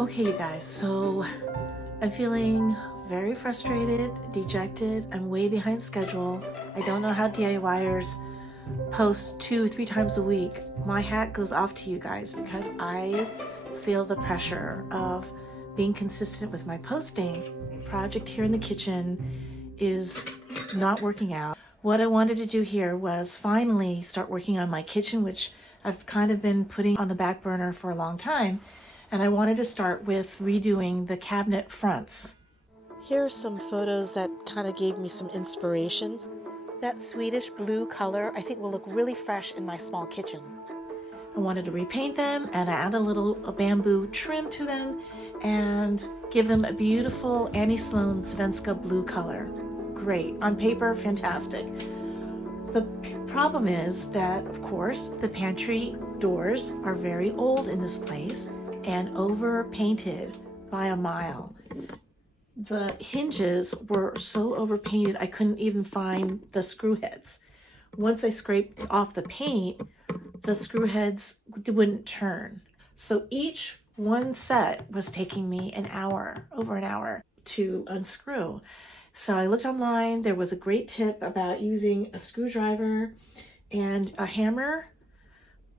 Okay, you guys, so I'm feeling very frustrated, dejected. I'm way behind schedule. I don't know how DIYers post 2-3 times a week. My hat goes off to you guys because I feel the pressure of being consistent with my posting. The project here in the kitchen is not working out. What I wanted to do here was finally start working on my kitchen, which I've kind of been putting on the back burner for a long time. And I wanted to start with redoing the cabinet fronts. Here are some photos that kind of gave me some inspiration. That Swedish blue color I think will look really fresh in my small kitchen. I wanted to repaint them and add a bamboo trim to them and give them a beautiful Annie Sloan Svenska blue color. Great. On paper, fantastic. The problem is that, of course, the pantry doors are very old in this place and over painted by a mile. The hinges were so over painted I couldn't even find the screw heads. Once I scraped off the paint, the screw heads wouldn't turn. So each one set was taking me over an hour to unscrew. So I looked online. There was a great tip about using a screwdriver and a hammer,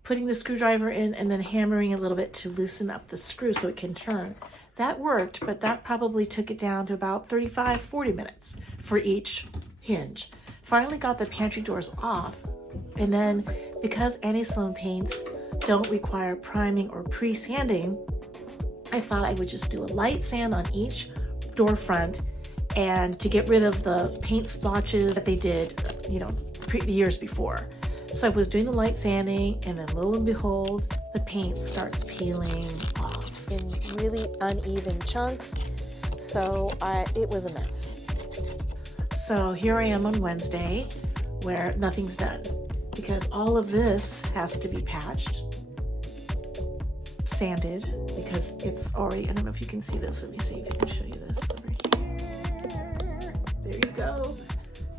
putting the screwdriver in and then hammering a little bit to loosen up the screw so it can turn. That worked, but that probably took it down to about 35-40 minutes for each hinge. Finally got the pantry doors off, and then because Annie Sloan paints don't require priming or pre-sanding, I thought I would just do a light sand on each door front and to get rid of the paint splotches that they did, years before. So I was doing the light sanding, and then lo and behold, the paint starts peeling off in really uneven chunks. So it was a mess. So here I am on Wednesday where nothing's done because all of this has to be patched, sanded, because it's already, I don't know if you can see this. Let me see if I can show you this over here. There you go.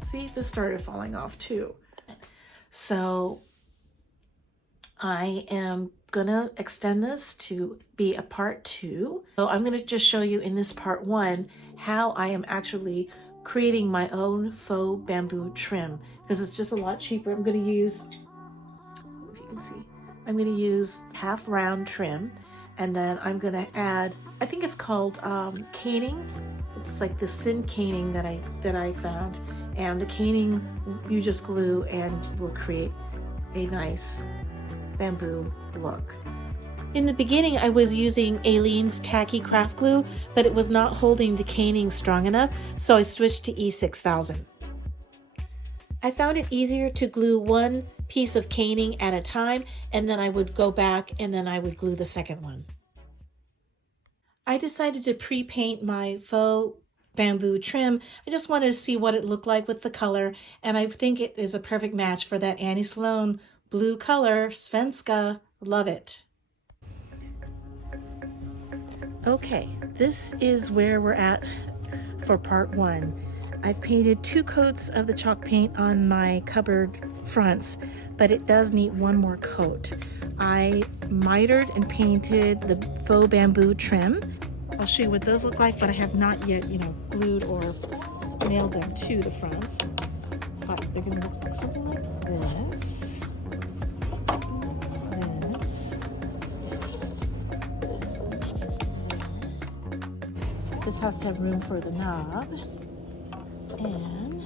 See, this started falling off too. So I am gonna extend this to be a part 2. So I'm gonna just show you in this part 1 how I am actually creating my own faux bamboo trim because it's just a lot cheaper. I'm gonna use, if you can see, I'm gonna use half round trim, and then I'm gonna add, I think it's called caning. It's like this thin caning that I found. And the caning you just glue and will create a nice bamboo look. In the beginning, I was using Aleene's tacky craft glue, but it was not holding the caning strong enough, so I switched to E6000. I found it easier to glue one piece of caning at a time, and then I would go back and then I would glue the second one. I decided to pre-paint my faux bamboo trim. I just wanted to see what it looked like with the color, and I think it is a perfect match for that Annie Sloan blue color, Svenska. Love it. Okay, this is where we're at for part 1. I've painted 2 coats of the chalk paint on my cupboard fronts, but it does need one more coat. I mitered and painted the faux bamboo trim. I'll show you what those look like, but I have not yet, glued or nailed them to the fronts. But they're gonna look like something like this. This has to have room for the knob. And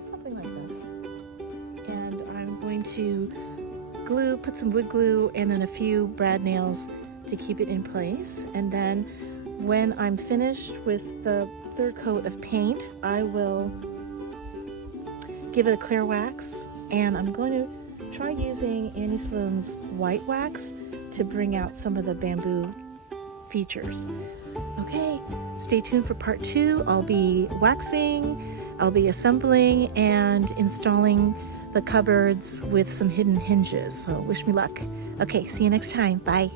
something like this. And I'm going to put some wood glue and then a few brad nails to keep it in place. And then when I'm finished with the 3rd coat of paint, I will give it a clear wax, and I'm going to try using Annie Sloan's white wax to bring out some of the bamboo features. Okay, stay tuned for part 2. I'll be waxing, I'll be assembling and installing the cupboards with some hidden hinges. So wish me luck. Okay, see you next time. Bye.